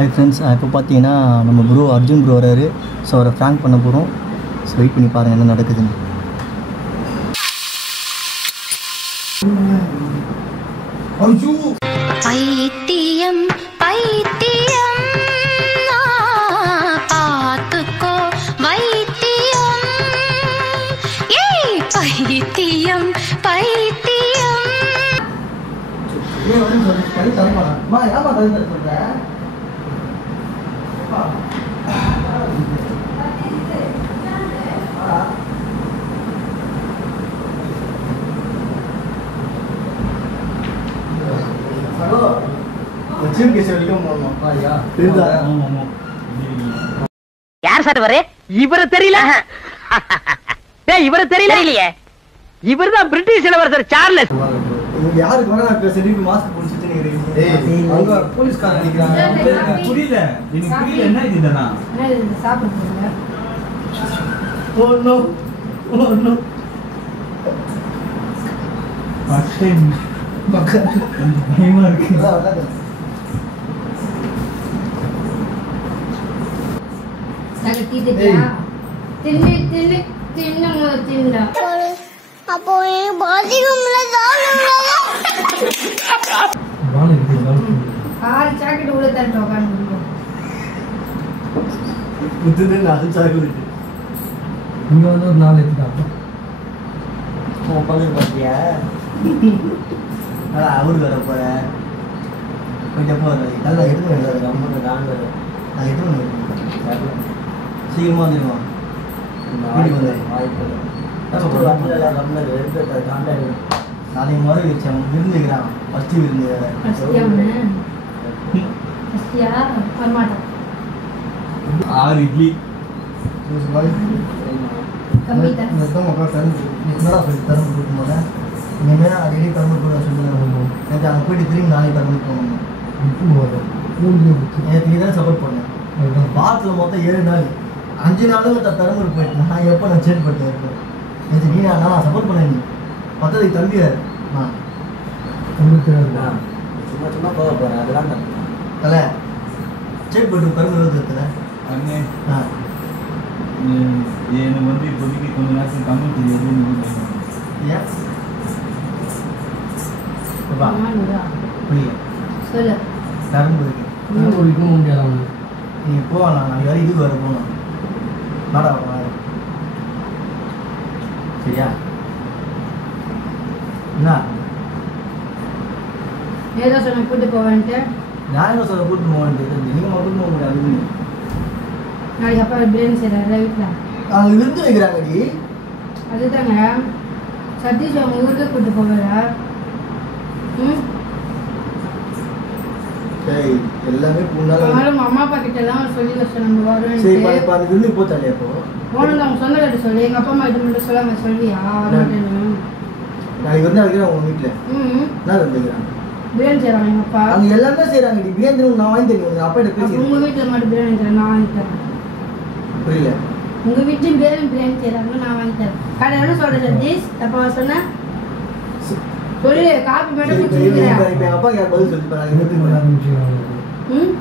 Hi friends, இப்போ பார்த்தீங்கன்னா நம்ம ப்ரோ அர்ஜுன் ப்ரோ வராரு. ஸோ அவரை ஃப்ராங்க் பண்ண போகிறோம். ஸோ வெயிட் பண்ணி பாருங்கள் என்ன நடக்குதுன்னு. பைத்தியம் பைத்தியம் பார்த்துக்கோ வைத்தியம். ஏய் பைத்தியம் பைத்தியம். யார் சார் இவரு? இவரு தெரியல. இவரு தெரியலையே. இவர் தான் பிரிட்டிஷ் இளவரசர் சார்லஸ். யாருக்கு வேணா செலிபிரிட்டி மாஸ்க் போட்டுட்டு நிக்கிறீங்க. அங்க போலீஸ்காரங்க நிக்கிறாங்க. புரியல, எனக்கு புரியல. என்ன இதுடா? சாப்பிடுங்க. Oh no, oh no. First time பயமா இருக்கு. அப்போ பாத்ரூம்ல ஆறு சாக்கெட் உள்ள தட்டு உட்காந்து அது சாக்கு இங்க வந்து ஒரு 4 எடுத்துட்டாங்க. பங்கு பார்த்தியா? அவரு வர போற கொஞ்சம் போற நல்லா எடுத்து ரொம்ப நான் எடுத்து சீக்கிரமா வந்துடுவான். நாளைக்கு முறை வச்சு அவன் விருந்துக்கிறான். ஃபர்ஸ்ட் விருந்து வரமாட்டான். 6 இட்லி இனிமேல் அடிக்கடி கரும்பு கூட சொல்லுங்க. நேற்று அங்கே போயிட்டு திரும்பி நாளைக்கு கரும்பு போகணும். நேற்று தான் சப்போர்ட் பண்ணேன். வாரத்தில் மொத்தம் 7 நாள் 5 நாளும் பெரம்பூர் போயிட்டேன். நான் எப்போ நான் சேஞ்ச் பண்ணிட்டேன் இருக்கேன். நேற்று நீ நான் சப்போர்ட் பண்ணேன். நீ மற்றதுக்கு தம்பியார் நான் சும்மா சும்மா போக போறேன். அதெல்லாம் தலை சேஞ்ச் பண்ணிட்டு கரும்பு எழுதுல அண்ணே ஆ எனக்கு வந்து இப்போதைக்கு கொஞ்ச நேரத்துக்கு தமிழ் தெரியாது. ஏன் புரியல சொல்லு. கரும்பு இருக்கு குடிக்கவும் முடியாது. நீ போகலாம். நாளைக்கு வரை இதுக்கு வர போகணும். நாடா சரியா? என்ன ஏதோ சொன்ன கூட்டு போவேன்ட்டு நான் என்ன சொல்ல கூட்டு போவேன். நீங்கள் கூட்டு போக முடியாது. நாளைக்கு அப்பா பிரியாணி செய்கிறாரு வீட்டில். அவங்க விருந்து வைக்கிறாங்கடி. அதுதாங்க சதீஷ் அவங்க ஊருக்கு கூட்டு போவாரா? ம் சரி எல்லாமே அதனால உங்கள் அம்மா அப்பா கிட்ட எல்லாம் சொல்லி வச்சோம் நம்ம வருவேன். சரி இப்போ அந்த விருந்து போத்தாலே அப்போ போனது அவங்க சொந்த கிட்ட சொல்லி எங்கள் அப்பா அம்மா கிட்ட மட்டும் சொல்லாம சொல்லியா? நாளைக்கு வந்து வைக்கிறாங்க உங்கள் வீட்டில். ம் என்ன விருந்து வைக்கிறாங்க? பிரியாணி செய்கிறாங்க எங்கள் அப்பா. அவங்க எல்லாமே செய்கிறாங்கடி. பிரியாணி நான் வாங்கி தருவேன். உங்கள் அப்பா கிட்ட பேசி உங்கள் வீட்டில் மட்டும் பிரியாணி தரேன், நான் வாங்கி தரேன். புரியல. உங்கள் வீட்லையும் பிரியாணி செய்கிறாங்க, நான் வாங்கி தரேன். கடை என்ன சொல்கிறேன் சதீஷ்? அப்பா சொன்னேன் சொல்லு. காப்பி மட்டும் குடிச்சுக்கிறேன். இப்போ எங்கள் அப்பா யார் பதில் சொல்லி ம்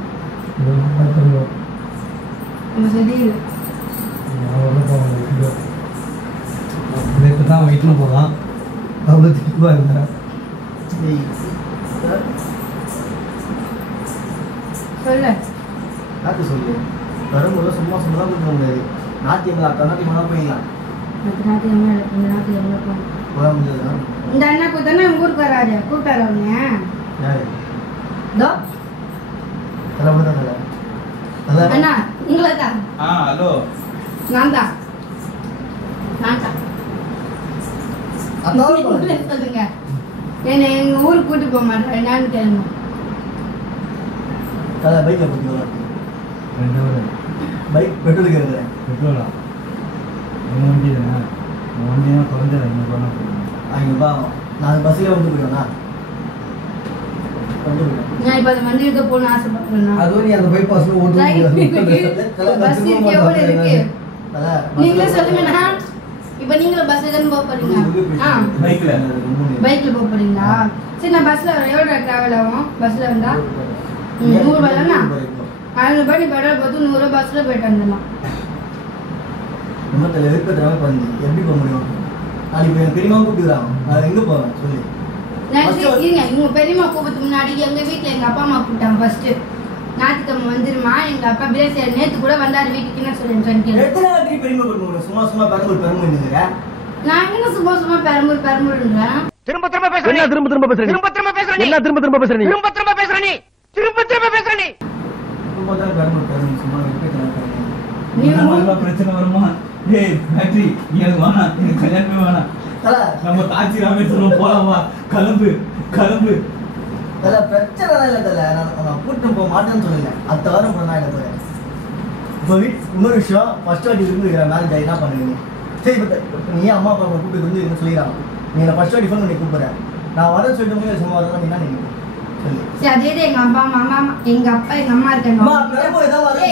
நம்ம சதீஷ் நேற்று தான் வீட்டுல போகலாம். அவ்வளோ திட்டுவா இருந்தேன். சொல்லு. நாட்டு சொல்லு. வரும்போது சும்மா சும்மா தான் கூட்டு முடியாது. நாட்டியங்களா கர்நாட்டியமாக போயிடலாம். நாட்டு எம்மா இந்த நாட்டு எம்மா போக முடியாது. இந்த அண்ணா கூத்தானே உங்கள் ஊருக்கு வராரு. கூப்பிட்டாரு அவங்க. யாரு இதோ தலை மட்டும் தான் தலை அண்ணா உங்களை தான். ஹலோ நான் தான் சொல்லுங்க. என்ன எங்கள் ஊருக்கு கூப்பிட்டு போக மாட்டேன். என்னன்னு கேளுங்க. தலை பைக்கில் போட்டுக்கலாம். 2 hour பைக் பெட்ரோல் கேட்குறேன். பெட்ரோலா? என் வண்டி தானே. என் வண்டினா குறைஞ்சது 500 ரூபா போடுவேன். 500 ரூபா ஆகும். நான் பஸ்ஸில் வந்து போயிடுவேண்ணா. வந்து போயிடுவேன். நான் இப்போ அந்த மந்திரிக்க போகணும்னு ஆசைப்படுறேன். அதுவும் நீ அந்த பைபாஸ்ல பஸ் எவ்வளோ இருக்கு நீங்களே சொல்லுங்கண்ணா. இப்போ நீங்களும் பஸ்ல தானே போக போறீங்க? பைக்ல போக போறீங்களா? சரி நான் பஸ்ல எவ்வளோ டிராவல் ஆகும்? பஸ்ல வந்தா 100 ரூபாய்னா 500 நீ பெட்ரோல் பார்த்து 100 ரூபாய் பஸ்ல போயிட்டு வந்துடலாம். நம்ம தலை இருக்கிற பண்ணி எப்படி போக முடியும்? நாளைக்கு என் பெரியமா கூப்பிட்டுக்கிறாங்க, நான் எங்கே போவேன் சொல்லி. உங்க பெரியம்மா கூப்பிட்டு முன்னாடி எங்க வீட்டுல எங்க அப்பா அம்மா கூப்பிட்டாங்க. ஃபர்ஸ்ட் ஞாயிற்றுக்கிழமை வந்துருமா, எங்க அப்பா பிரேசியர் நேத்து கூட வந்தாரு வீட்டுக்கு. என்ன சொல்றேன் எத்தனை வாட்டி பெரியமா கூப்பிட்டு சும்மா சும்மா பெருமை நான் என்ன சும்மா சும்மா பெரம்பூர்ன்றேன். திரும்ப திரும்ப பேசுற நீ. திரும்ப திரும்ப பேசுற நீ. திரும்ப திரும்ப பேசுற நீ. என்ன திரும்ப திரும்ப பேசுற நீ? திரும்ப திரும்ப பேசுற நீ. திரும்ப திரும்ப பேசுற நீ. இப்போ தான் பெருமை சும்மா வெறுப்பேத்துறாங்க. நீ என்ன பிரச்சனை வருமா? ஏய் ஃபேக்டரி நீ அது வானா, எனக்கு கல்யாணமே வேணாம். தல நம்ம காட்சி ராமேஸ்வரம் போலாமா? கிளம்பு கிளம்பு. தல பிரச்சனை இல்லை தல, நான் கூட்டிட்டு போக மாட்டேன்னு சொல்லல. அடுத்த வாரம் போனா என்ன போறேன். இப்போ இன்னொரு விஷயம், ஃபர்ஸ்ட் வாட்டி இருக்கிற மேரேஜ் ஆகி என்ன பண்ணுவீங்க? சரி இப்போ நீ அம்மா அப்பா கூப்பிட்டு வந்து என்ன சொல்லிடுறாங்க, நீ என்ன ஃபர்ஸ்ட் வாட்டி ஃபோன் பண்ணி கூப்பிடுறேன், நான் வரேன்னு சொல்லிட்டு போய் சும்மா வரதான் நீ என்ன நினைக்கிறேன் சொல்லி. சரி அதே எங்க அப்பா மாமா எங்க அப்பா எங்க அம்மா இருக்காங்க. அம்மா பெருமை ஏதாவது வரேன்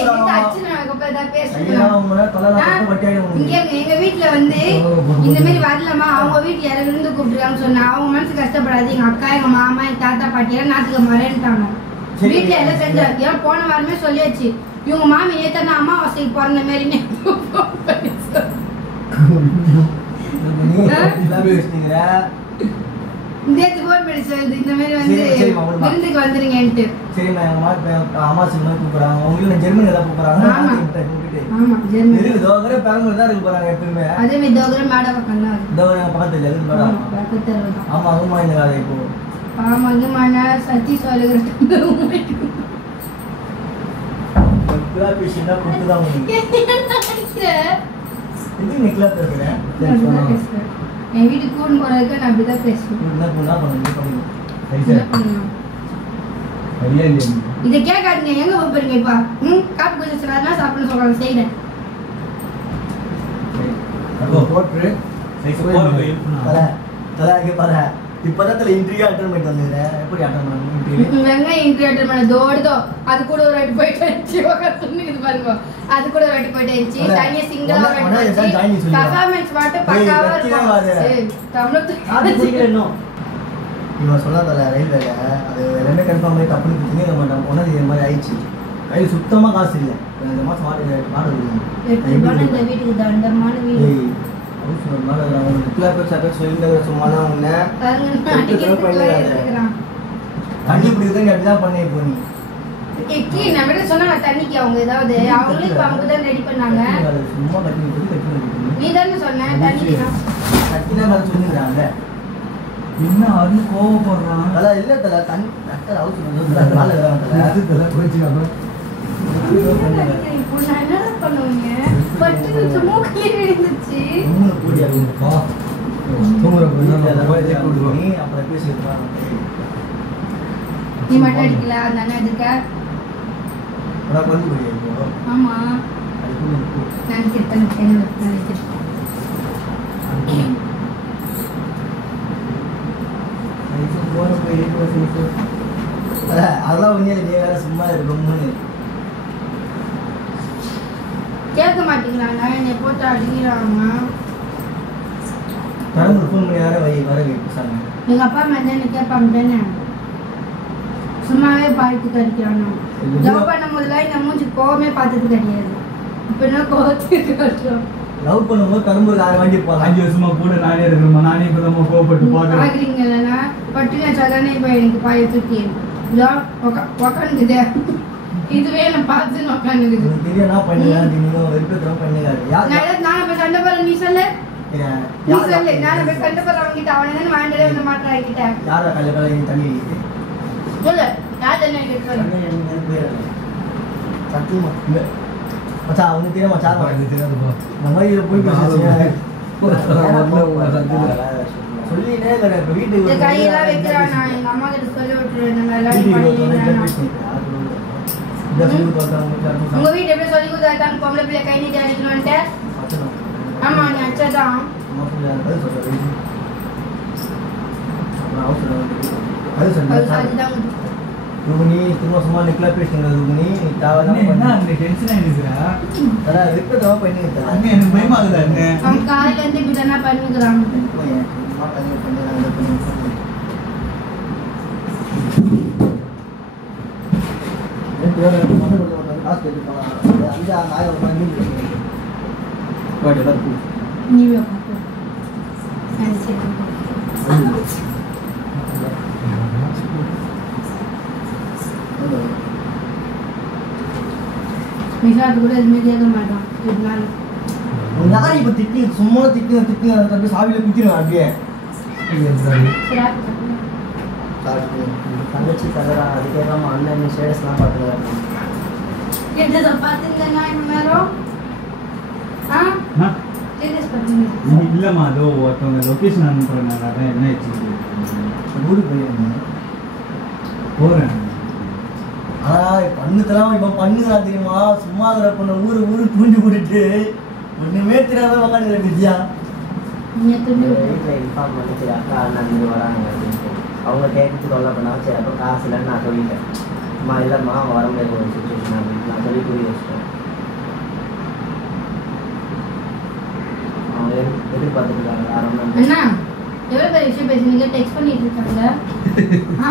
எங்க வீட்டுல வந்து இந்த மாதிரி வரலமா, அவங்க வீட்டுல யாரும் விருந்து கூப்பிட்டுருக்காங்கன்னு சொன்னா அவங்க மனசு கஷ்டப்படாது. எங்க அக்கா எங்க மாமா எங்க தாத்தா பாட்டி எல்லாம் நாட்டுக்கு வரேன்ட்டாங்க. வீட்டுல எல்லாம் செஞ்சாரு. ஏன் போன வாரமே சொல்லியாச்சு, இவங்க மாமி ஏத்தனா அமாவாசைக்கு பிறந்த மாதிரி நேற்று போன் பண்ணி சொல்லுது இந்த மாதிரி வந்து விருந்துக்கு வந்துருங்கன்ட்டு. சரி நான் எங்க அம்மாசி மாதிரி கூப்பிடுறாங்க, உங்களுக்கு ஜெர்மனி ஏதாவது கூப்பிடுறாங்க. ஆமா ஜெர்மனி தோகரை பெரம்பூர் தான் இருக்கு போறாங்க எப்பவுமே. அதே மாதிரி தோகரை மேடை பக்கம் தான் தோகரை பக்கத்துல இருக்கு மேடம். ஆமா அதுமா இந்த வேலை இப்போ. ஆமா இங்க மண்ணா சத்தி சொல்லுகிறேன். பேசினா கொடுத்துதான் இது நிக்கலா பேசுறேன். என் வீட்டுக்கு கூண்டு போறதுக்கு நான் அப்படிதான் பேசுவேன். இதை கேட்காதீங்க, எங்க போறீங்க இப்ப? காப்பி கொஞ்சம் சொல்லாதான் சாப்பிட சொல்றாங்க, செய்யறேன். இப்பதான் இன்டர்வியூ அட்டன் பண்ணிட்டு வந்துக்கிறேன். எப்படி அட்டன் பண்ண இன்டர்வியூ அட்டன் பண்ண தோடுதோ அது கூட ஒரு வாட்டி போயிட்டு சொன்னிக்குது பாருங்க. அது கூட ஒரு வாட்டி போயிட்டு தனியா சிங்கிளா பர்ஃபார்மன்ஸ் மட்டும் பக்காவா இருக்கும். தமிழ் இவன் சொல்லாதல ரயில்வேல அது எல்லாமே கன்ஃபார்ம் பண்ணி தப்புன்னு திங்க மாட்டான். ஒன்னாது இது மாதிரி ஆயிடுச்சு, கையில் சுத்தமாக காசு இல்லை. இந்த மாதம் மாடு இந்த வீட்டுக்கு தண்டமான வீடு சும்மா உன்ன தண்ணி பிடிக்குதுன்னு அப்படிதான் பண்ண. இப்போ நீ நம்ம சொன்னாங்க தண்ணிக்கு அவங்க ஏதாவது அவங்களே இப்ப அவங்க தான் ரெடி பண்ணாங்க. சும்மா கட்டி நீ தானே சொன்ன தண்ணி கட்டினா மேலே சொல்லிடுறாங்க. என்ன அது கோவப்படுறான்? அதான் இல்லை தலை தண்ணி டாக்டர் அவசரம் வேலை தலை போயிடுச்சுக்காங்க. நீ மட்டும் அடிக்கல அந்த அண்ணா இருக்க. ஆமா அதெல்லாம் ஒண்ணு நீ வேற சும்மா இருக்கும்னு கேட்க மாட்டீங்களாங்க, என்னை போட்டு அடிக்கிறாங்க. ஃபோன் பண்ணி யாரும் வர வைப்பாங்க. எங்க அப்பா அம்மா என்ன கேட்பாங்க தானே, சும்மாவே பாய்த்து கடிக்கிறாங்க. லவ் பண்ணும் போதுலாம் இந்த மூஞ்சி கோவமே பார்த்தது கிடையாது. இப்ப என்ன கோவத்துக்கு கட்டுறோம். லவ் பண்ணும்போது கரும்பூர் 6 வாங்கி போகலாம். 5 வருஷமா கூட நானே இருக்கணுமா? நானே இப்போ தான் கோவப்பட்டு போகிறேன். ஆகிறீங்களா பட்டுங்க சாதானே. இப்போ எனக்கு பாய தூக்கி உக்காந்துக்குது. இதுவே நான் பார்த்துன்னு உக்காந்துக்குது. தெரியா பண்ணலாம் நீங்களும் வெறுப்பேற்றம் பண்ணலாம். நான் போய் சண்டை போற நீ சொல்லு, நீ சொல்லு. நான் போய் சண்டை போற அவங்க கிட்ட அவனை தான் வாண்டவே வந்து மாட்டேன் ஆகிட்ட. யாரா கல்ல கல்ல தண்ணி சொல்லு, யார் தண்ணி அடிக்க சத்தியமா இல்லை மச்சான். அவனுக்கு தெரியும் மச்சான், தெரியாதுப்பா. இந்த மாதிரி போய் சொல்லினே வீட்டுக்கு கையெல்லாம் வைக்கிறான். நான் எங்க அம்மா கிட்ட சொல்லி விட்டுருவேன். நம்ம எல்லாரும் உங்க வீட்டு எப்படி சொல்லி கொடுத்தாங்க பொம்பளை பிள்ளை கை நீட்டி அடிக்கணும்ட்டு? ஆமா நீ அச்சாதான் நீ சும்மா சும்மா நிக்கலா பேசுங்க. நீ இருக்கதான் பண்ணி எனக்கு பயமாகுதா? அவங்க காலையில இருந்து இப்படி தானே பண்ணிக்கிறாங்க. காசு கேட்டு போகலாம் 5,000 ரூபாய் மீன் ஓகே எல்லாரும் நீ பார்த்து சரி மிஷாத்து கூட எதுவுமே கேட்க மாட்டான் இதனால யாரும் இப்போ திட்டி சும்மா திட்டி தம்பி சாவியில் குத்திடுவேன் அப்படியே தங்கச்சி தகரா அதுக்கே தான் அண்ணன் ஸ்டேட்டஸ்லாம் பார்த்துக்கிறேன் கேட்டதை பார்த்துருந்தேன்னா இன்னும் நேரம் ஆ ஸ்டேட்டஸ் பார்த்தீங்க இல்லைம்மா அதோ ஒருத்தவங்க லொக்கேஷன் அனுப்புறேன் அதான் என்ன ஆச்சு ஊருக்கு போயிருந்தேன் போகிறேன் ஆனால் பண்ணுதெல்லாம் இப்போ பண்ணுறா தெரியுமா சும்மா இருக்கிற பொண்ணு ஊரு தூண்டி விட்டுட்டு ஒன்றுமே தெரியாத உட்காந்து வித்யா நீங்கள் துண்டு வீட்டில் இன்ஃபார்ம் பண்ணிட்டு அக்கா அண்ணன் இங்கே வராங்க அப்படின்ட்டு அவங்க கேட்டுட்டு தொல்லை பண்ணாலும் சரி அப்போ காசு இல்லைன்னு நான் சொல்லிட்டேன் அம்மா இல்லைம்மா வர முடியாத ஒரு சுச்சுவேஷன் அப்படின்ட்டு நான் சொல்லி புரிய வச்சிட்டேன் அவங்க எதிர்பார்த்துருக்காங்க வேற ஒன்றும் அண்ணா எவ்வளோ பெரிய விஷயம் பேசுனீங்க டெக்ஸ்ட் பண்ணிட்டு இருக்காங்க ஆ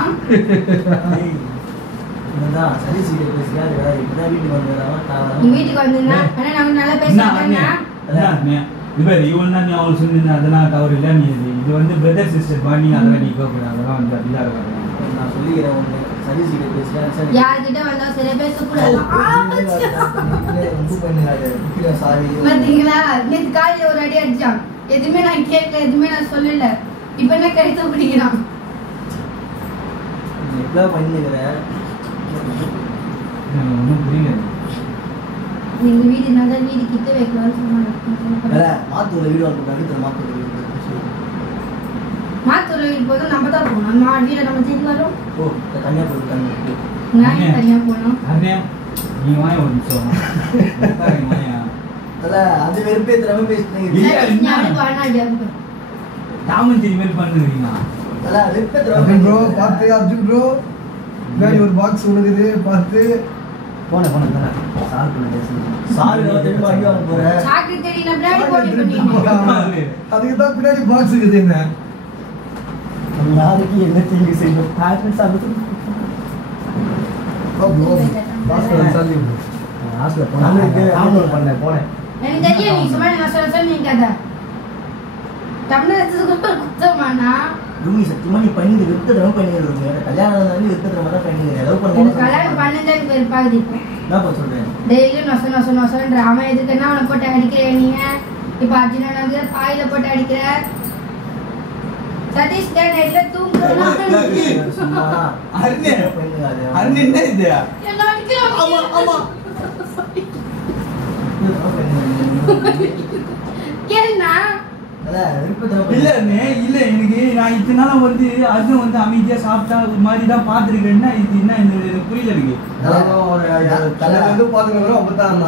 இதுதான் சரி சீக்கிரம் பேசுகிறேன் அது வேறு இப்போ தான் வீட்டுக்கு வந்து நீ வீட்டுக்கு வந்தீங்கன்னா அண்ணா நாங்க நல்லா பேசுறாங்க இவன் தான் நீ அவன் சொன்ன அதெல்லாம் தவறு இல்லை நீ இது வந்து பிரதர் சிஸ்டர் பாணி அதெல்லாம் நீ கேட்கக்கூடாது அதெல்லாம் வந்து அப்படிதான் இருக்காங்க நான் சொல்லிக்கிறேன் ஒன்று சரி சீக்கிரம் பேசுகிறேன் சரி யார்கிட்ட வந்தா சரியா பேசக்கூடாது ரொம்ப பண்ணுறாரு சாரி பாத்தீங்களா நேற்று காலையில ஒரு அடி அடிச்சான் எதுவுமே நான் கேட்கல எதுவுமே நான் சொல்லல இப்ப என்ன கருத்து பிடிக்கிறான் எப்படிலாம் பண்ணிக்கிறேன் எனக்கு ஒன்றும் புரியல எங்க வீடு நல்லா வீடு கிட்ட வைக்கலாம்னு சொன்னாங்க மாத்தூர்ல வீடு வந்து மாத்தூர் வீடு மாத்தூர் வீடு போதும் நம்ம தான் போகணும் நம்ம வீட நம்ம தேடி வரோம் ஓ கன்னியாகுமரி தாங்க நான் தனியா போனோம் அண்ணே நீ வாய ஒரு நிமிஷம் வாயா அது வெறுப்பே திறமை பேசுறீங்க தாமன் தெரிய மாதிரி பண்ணுறீங்க வெறுப்பே ப்ரோ பார்த்து அர்ஜுன் ப்ரோ பின்னாடி ஒரு பாக்ஸ் உனக்குது பார்த்து போனேன் சால் பண்ண பேசுறேன் சால் திரும்ப அடி வாங்க போறேன் சாக்கு தெரியல பிராடி போடி பண்ணீங்க அதுக்கு தான் பின்னாடி பாக்ஸ் இருக்குது என்ன நாளைக்கு என்ன தீங்கு செய்யும் ஹாப்பினஸ் ஆகுது ப்ரோ பாக்ஸ் சாலி ஹாஸ்டல் போனேன் போனேன் எனக்கு தெரியும் நீ சும்மா நான் சொல்ல நீ கதை தமிழ் எடுத்ததுக்கு குத்தமானா ரூமி சத்தியமா நீ பண்ணி விருத்தம் பண்ணிடுறீங்க கல்யாணம் வந்து விருத்தம் தான் பண்ணிடுறேன் லவ் எனக்கு கல்யாணம் பண்ணதே எனக்கு வெறுப்பாகுது இப்போ நான் சொல்றேன் டெய்லியும் நொசன்ற அவன் எதுக்குன்னா அவனை போட்டு அடிக்கிறேன் நீங்க இப்ப அர்ஜுனா வந்து பாயில போட்டு அடிக்கிற சதீஷ் நைட்ல தூங்குறேன் என்ன இது என்ன அடிக்கிறான் ஆமா ஆமா கேளுண்ணா இல்ல இல்ல எனக்கு நான் இத்தனை நாளா வந்து அர்ஜுன் வந்து அமைதியா சாப்பிட்டா ஒரு மாதிரி தான் பாத்துருக்கேன்னா இது என்ன எனக்கு புரியல எனக்கு வந்து பாத்துக்கிறோம் அப்பதான்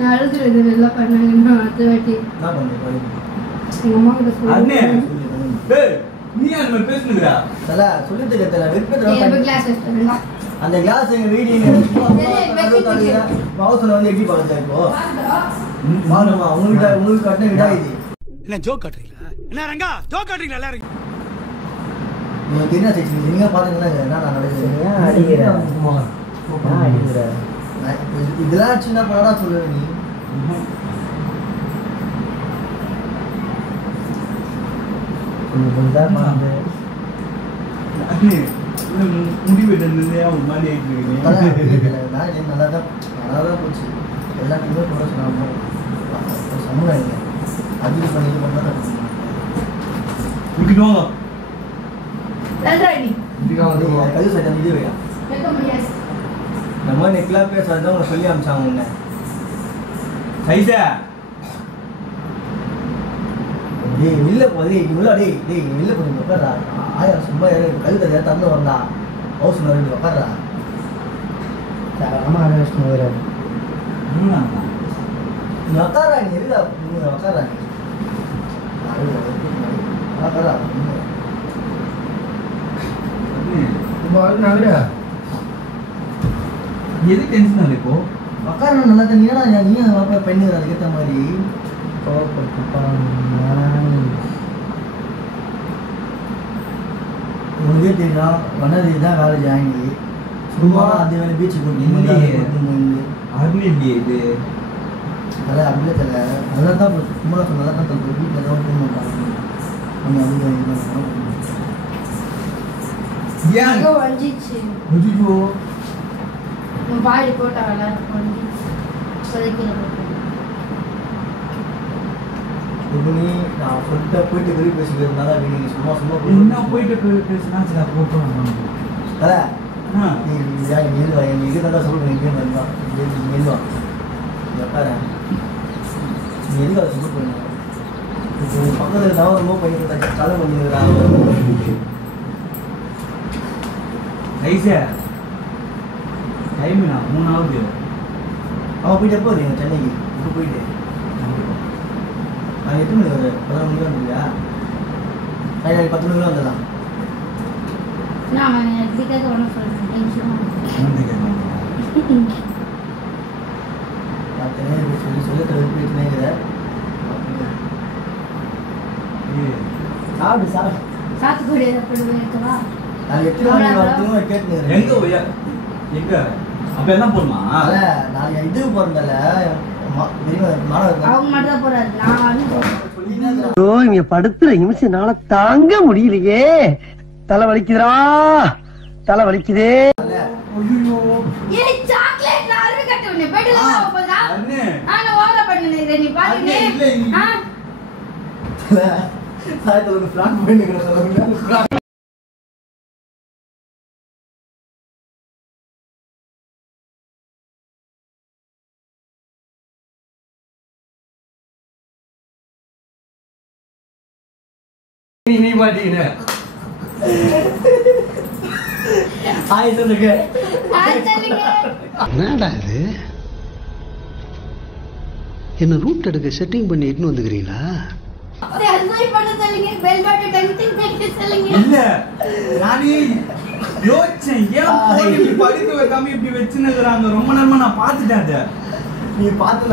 நான் அழுதுறது எல்லாம் பண்ணாங்கன்னா அடுத்த வாட்டி எங்க அம்மா கிட்ட அண்ணே சொல்லி ஏய் நீ அந்த மாதிரி பேசுனுங்கடா சொல்லிட்டு கிளாஸ் வச்சுருந்தா அந்த கிளாஸ் எங்க வீடியோ மவுத்துல வந்து எட்டி பார்க்கறதா இப்போ வாங்கம்மா உங்களுக்கு கட்டின விடா இது என்ன ஜோக் காட்டுறீங்களா என்ன ரங்கா ஜோக் காட்டுறீங்களா எல்லாரும் உங்களுக்கு என்ன செக்ஷன் நீங்க பாத்தீங்கன்னா என்ன நான் நடக்குது அடிக்கிறேன் இதெல்லாம் சின்ன படா சொல்லுவேன் நீ அண்ணே முடிவு எடுத்தது ஒரு மாதிரி ஆயிட்டு நல்லா தான் போச்சு எல்லாத்துக்குமே கூட சொன்னாங்க சமுதாயம் அதிக பண்ணி பண்ணாதான் விட்டுடுவாங்க கது சட்டம் இது வையா நம்ம நெக்லாம் பேசுறது அவங்க சொல்லி அமிச்சாங்க உன்ன சைஸா டேய் இல்ல போதே இவ்வளோ டேய் இல்ல கொஞ்சம் உட்கார்றா ஆயா சும்மா கழுத்தை தந்து வந்தா ஹவுஸ் ரெண்டு உட்கார்றா அம்மா வராது நீ உட்காரா நீ இருக்கா நீ உட்காரா உட்காரா எது டென்ஷன் ஆகுது இப்போ உட்கார நல்லா தண்ணியா நீ பெண்ணு அதுக்கேற்ற மாதிரி உங்களுக்கே தெரியும் பண்ணது தான் வேலை ஜாங்கி சும்மா அது வேலை பீச்சு போட்டு அருள் இல்லையே இது அதான் அப்படியே தெரியல அதான் தான் சும்மா சொன்ன தான் தப்பு வீட்டில் ஏதாவது போக மாட்டாங்க ஏன் அங்க வஞ்சிச்சு ஐயோ உன் பாடி போட்டாங்கல்ல நீ நான் சொல்லிட்டு போயிட்டு திருப்பி பேசிட்டு இருந்தாலும் நீ சும்மா சும்மா என்ன போயிட்டு பேசினா சரி போட்டோம் அதான் நீ எழுதுவா என் இது தான் சொல்லுவேன் எங்கேயும் வருவா நீ எழுதுவா உட்கார நீ எதுக்கு அதை சப்போர்ட் பண்ணுங்க இப்போ பக்கத்தில் இருந்தாலும் ரொம்ப பண்ணிட்டு காலம் பண்ணிடுறா ஐசா டைம் நான் 3 ஆகுது அவன் போயிட்டு எப்போ வருவீங்க சென்னைக்கு இப்போ போயிட்டு நான் 8 மணிக்கு வருவேன் 11 மணிக்கு வந்துருக்கியா நாளைக்கு 10 மணிக்கு வந்துடலாம் நான் எதுக்காக ஒன்றும் சொல்கிறேன் சொல்லி பிரச்சனை சாப்பிடு சாப்பிடு சாத்துக்குடி ஏதாவது இருக்கவா நாளைக்கு எத்தனை மணிக்கு வரதுன்னு கேட்டுக்கிறேன் எங்க எங்க அப்ப என்ன போடுமா நாளைக்கு இது போறதில்ல மாணவர் அவங்க மட்டும் தான் போறாரு நான் வந்து இவங்க படுத்துற நிமிஷம்னால தாங்க முடியலையே தலை வலிக்குதுடா தலை வலிக்குதே ஐயோ ஏய் சாக்லேட் நான் அறுவை கட்ட உன்னை பெட்ல போதா அண்ணே நான் ஓவரா பண்ணினேன் நீ பாத்துனே சாயத்துல ஒரு பிளான் பண்ணிக்கிறேன் நீ பாத்தீங்க ஹாய் சொல்லுங்க என்னடா இது என்ன ரூட் எடுக்க செட்டிங் பண்ணி இட்டுன்னு வந்துக்கிறீங்களா இல்ல நானே யோசிச்சேன் ஏன் போய் படிக்க வைக்காம இப்படி வச்சுன்னு ரொம்ப நேரமா நான் பாத்துட்டேன் நீ பார்த்து